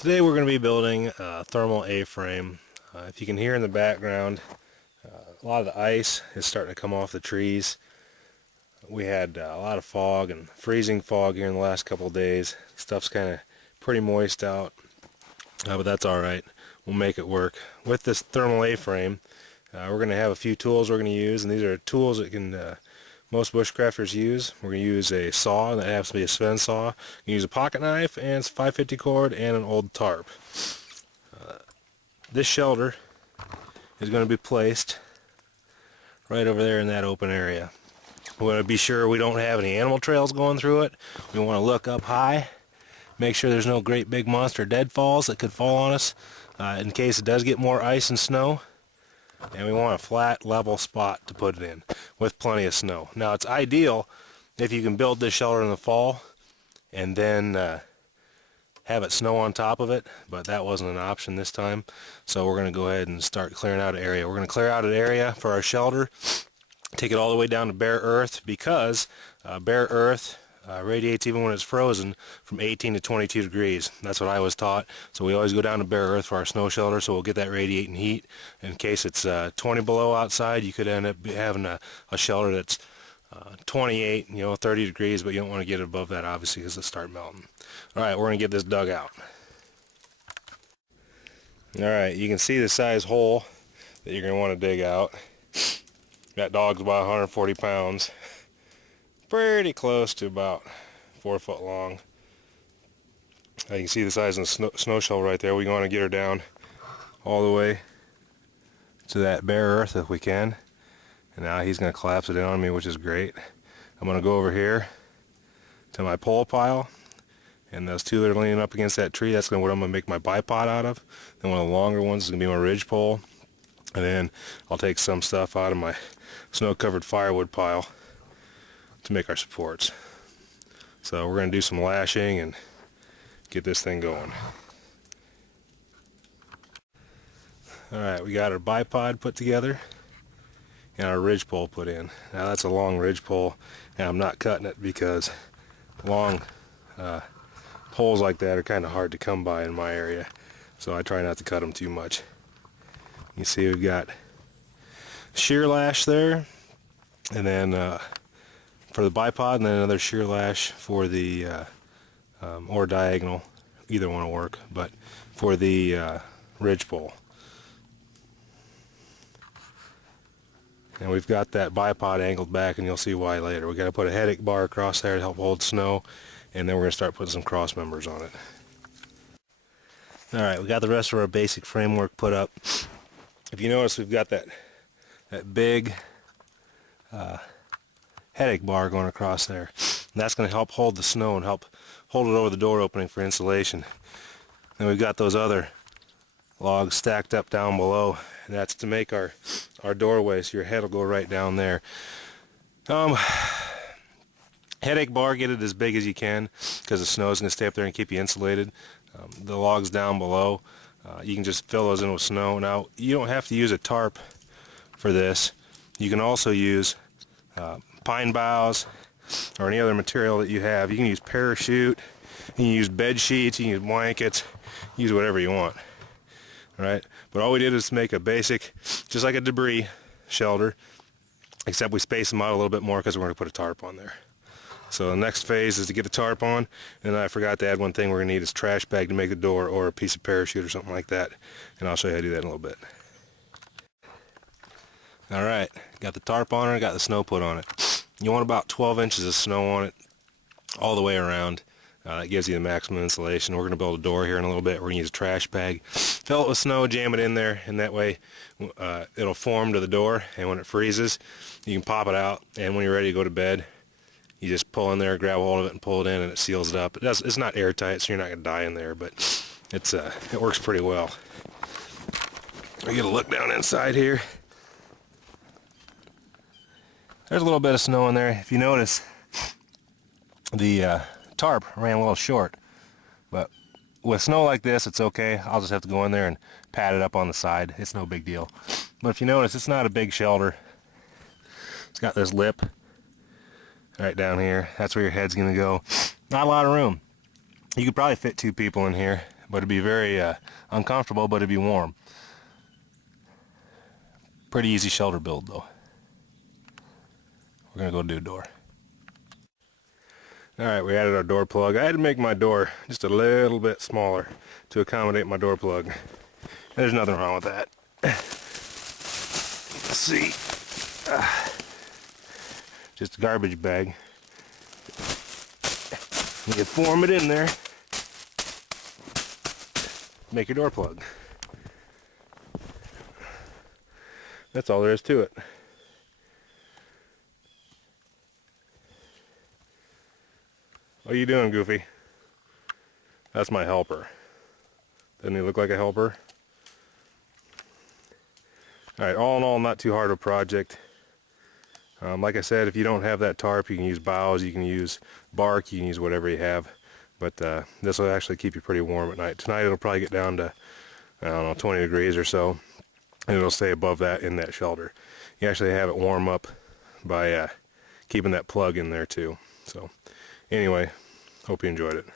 Today we're going to be building a thermal A-frame. If you can hear in the background, a lot of the ice is starting to come off the trees. We had a lot of fog and freezing fog here in the last couple of days. Stuff's kind of pretty moist out, but that's alright. We'll make it work. With this thermal A-frame, we're going to have a few tools we're going to use, and these are tools that can most bushcrafters use. We're going to use a saw, and that happens to be a Sven saw. You can use a pocket knife and 550 cord and an old tarp. This shelter is going to be placed right over there in that open area. We want to be sure we don't have any animal trails going through it. We want to look up high, make sure there's no great big monster deadfalls that could fall on us in case it does get more ice and snow. And we want a flat, level spot to put it in with plenty of snow. Now, it's ideal if you can build this shelter in the fall and then have it snow on top of it, but that wasn't an option this time. So we're going to go ahead and start clearing out an area. We're going to clear out an area for our shelter, take it all the way down to bare earth, because bare earth radiates even when it's frozen from 18 to 22 degrees. That's what I was taught. So we always go down to bare earth for our snow shelter, so we'll get that radiating heat. In case it's 20 below outside, you could end up having a shelter that's 28, 30 degrees, but you don't want to get it above that, obviously, because it'll start melting. Alright, we're going to get this dug out. Alright, you can see the size hole that you're going to want to dig out. That dog's about 140 pounds. Pretty close to about 4 foot long. You can see the size of the snow shovel right there. We want to get her down all the way to that bare earth if we can. And now he's going to collapse it in on me, which is great. I'm going to go over here to my pole pile, and those two that are leaning up against that tree, that's what I'm going to make my bipod out of. Then one of the longer ones is going to be my ridge pole. And then I'll take some stuff out of my snow-covered firewood pile to make our supports. So we're going to do some lashing and get this thing going. Alright, we got our bipod put together and our ridge pole put in. Now that's a long ridge pole, and I'm not cutting it because long poles like that are kind of hard to come by in my area, so I try not to cut them too much. You see we've got shear lash there, and then for the bipod, and then another shear lash for the or diagonal, either one will work, but for the ridge pole. And we've got that bipod angled back, and you'll see why later. We've got to put a headache bar across there to help hold snow, and then we're going to start putting some cross members on it. Alright, we got the rest of our basic framework put up. If you notice, we've got that big headache bar going across there. And that's going to help hold the snow and help hold it over the door opening for insulation. And we've got those other logs stacked up down below, and that's to make our doorway, so your head will go right down there. Headache bar, get it as big as you can, because the snow is going to stay up there and keep you insulated. The logs down below, you can just fill those in with snow. Now, you don't have to use a tarp for this. You can also use pine boughs or any other material that you have. You can use parachute, you can use bed sheets, you can use blankets, use whatever you want. Alright, but all we did is make a basic, just like a debris shelter, except we space them out a little bit more because we're going to put a tarp on there. So the next phase is to get the tarp on, and I forgot to add one thing we're going to need is trash bag to make the door, or a piece of parachute or something like that, and I'll show you how to do that in a little bit. Alright, got the tarp on it, got the snow put on it. You want about 12 inches of snow on it all the way around. That gives you the maximum insulation. We're going to build a door here in a little bit. We're going to use a trash bag, fill it with snow, jam it in there, and that way it'll form to the door, and when it freezes, you can pop it out, and when you're ready to go to bed, you just pull in there, grab a hold of it, and pull it in, and it seals it up. It's not airtight, so you're not going to die in there, but it works pretty well. We get a look down inside here. There's a little bit of snow in there. If you notice, the tarp ran a little short, but with snow like this, it's okay. I'll just have to go in there and pat it up on the side. It's no big deal. But if you notice, it's not a big shelter. It's got this lip right down here. That's where your head's going to go. Not a lot of room. You could probably fit 2 people in here, but it'd be very uncomfortable, but it'd be warm. Pretty easy shelter build though. We're gonna go do a door. Alright, we added our door plug. I had to make my door just a little bit smaller to accommodate my door plug. There's nothing wrong with that. Let's see. Just a garbage bag. You can form it in there. Make your door plug. That's all there is to it. What are you doing, Goofy? That's my helper. Doesn't he look like a helper? Alright, all in all, not too hard of a project. Like I said, if you don't have that tarp, you can use boughs, you can use bark, you can use whatever you have. But this will actually keep you pretty warm at night. Tonight it'll probably get down to, I don't know, 20 degrees or so. And it'll stay above that in that shelter. You actually have it warm up by keeping that plug in there too. So anyway, hope you enjoyed it.